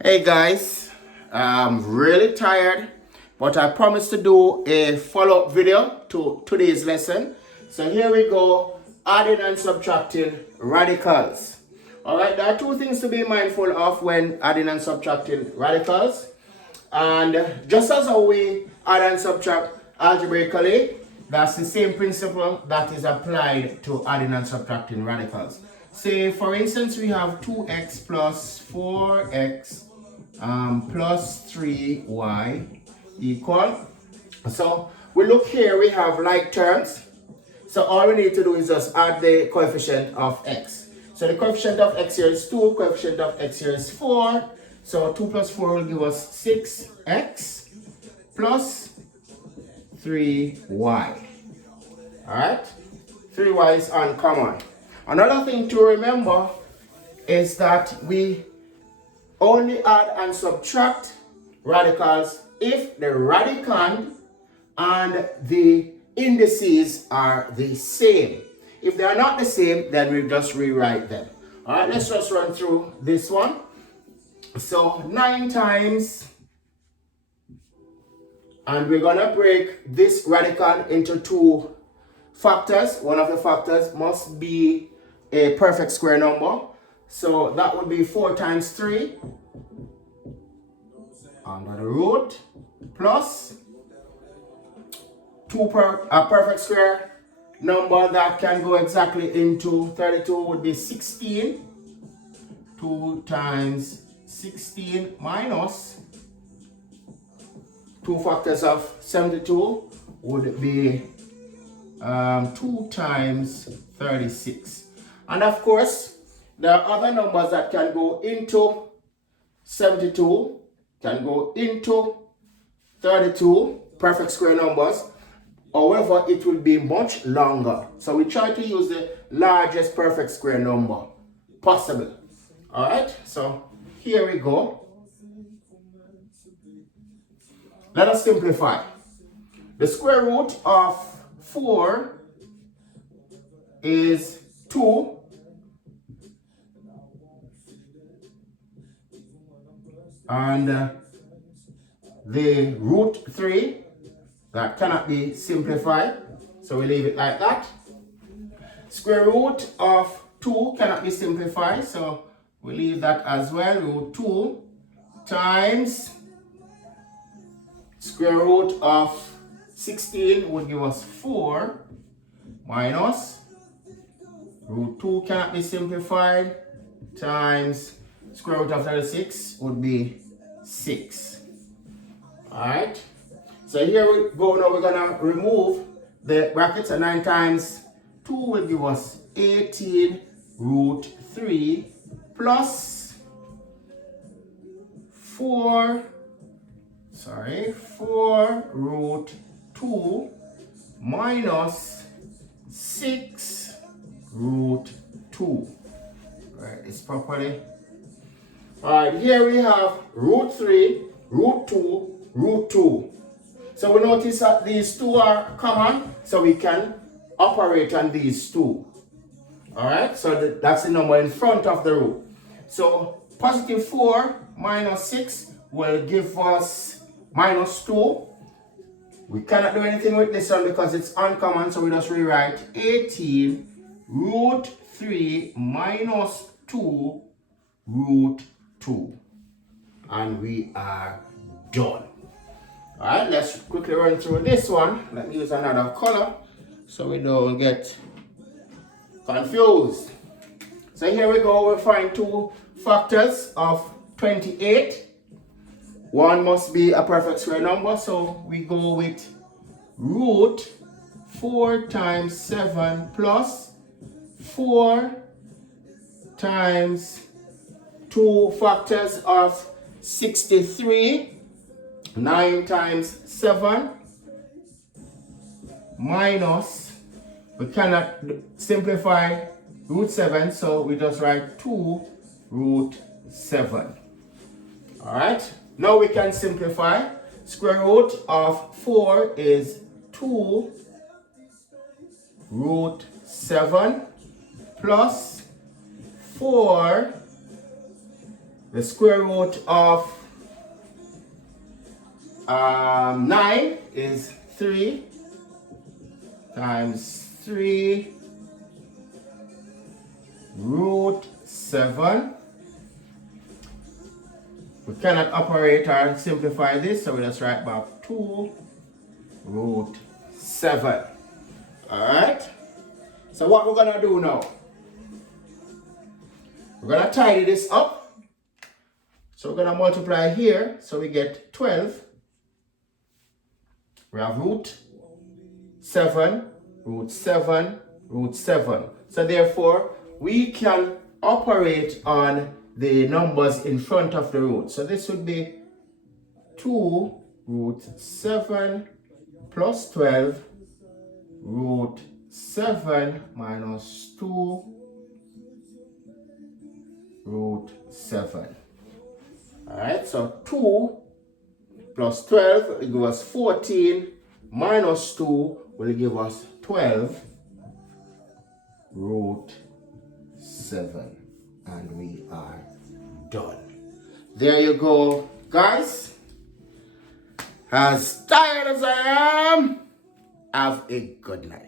Hey guys, I'm really tired, but I promised to do a follow-up video to today's lesson. So here we go, adding and subtracting radicals. Alright, there are two things to be mindful of when adding and subtracting radicals. And just as how we add and subtract algebraically, that's the same principle that is applied to adding and subtracting radicals. Say, for instance, we have 2x plus 4x plus 3y equal. So we look here, we have like terms. So all we need to do is just add the coefficient of x. So the coefficient of x here is 2, coefficient of x here is 4. So 2 plus 4 will give us 6x plus 3y. Alright? 3y is uncommon. Another thing to remember is that we only add and subtract radicals if the radicand and the indices are the same. If they are not the same, then we just rewrite them. All right, let's just run through this one. So 9 times, and we're gonna break this radicand into two factors. One of the factors must be a perfect square number. So that would be 4 times 3 under the root plus a perfect square number that can go exactly into 32 would be 16. 2 times 16 minus 2 factors of 72 would be 2 times 36. And of course, there are other numbers that can go into 72, can go into 32, perfect square numbers. However, it will be much longer. So we try to use the largest perfect square number possible. Alright, so here we go. Let us simplify. The square root of 4 is 2. And the root 3, that cannot be simplified, so we leave it like that. Square root of 2 cannot be simplified, so we leave that as well. Root 2 times square root of 16 would give us 4 minus root 2 cannot be simplified times square root of 36 would be 6. Alright, so here we go. Now we're gonna remove the brackets. And 9 times 2 will give us 18 root 3 plus 4 root 2 minus 6 root 2. Write this properly. Alright, here we have root 3, root 2, root 2. So we notice that these two are common, so we can operate on these two. Alright, so that's the number in front of the root. So positive 4 minus 6 will give us minus 2. We cannot do anything with this one because it's uncommon, so we just rewrite 18 root 3 minus 2 root 2. And we are done. Alright, let's quickly run through this one. Let me use another color so we don't get confused. So here we go, we'll find two factors of 28. One must be a perfect square number, so we go with root 4 times 7 plus 4 times 2 factors of 63. 9 times 7 minus, we cannot simplify root 7, so we just write 2 root 7. Alright, now we can simplify. Square root of 4 is 2 root 7 plus 4 The square root of 9 is 3 times 3 root 7. We cannot operate or simplify this, so we just write back 2 root 7. Alright? So what we're going to do now? We're going to tidy this up. So we're going to multiply here, so we get 12. We have root 7, root 7, root 7. So therefore, we can operate on the numbers in front of the root. So this would be 2 root 7 plus 12 root 7 minus 2 root 7. Alright, so 2 plus 12 will give us 14 minus 2 will give us 12 root 7. And we are done. There you go, guys. As tired as I am, have a good night.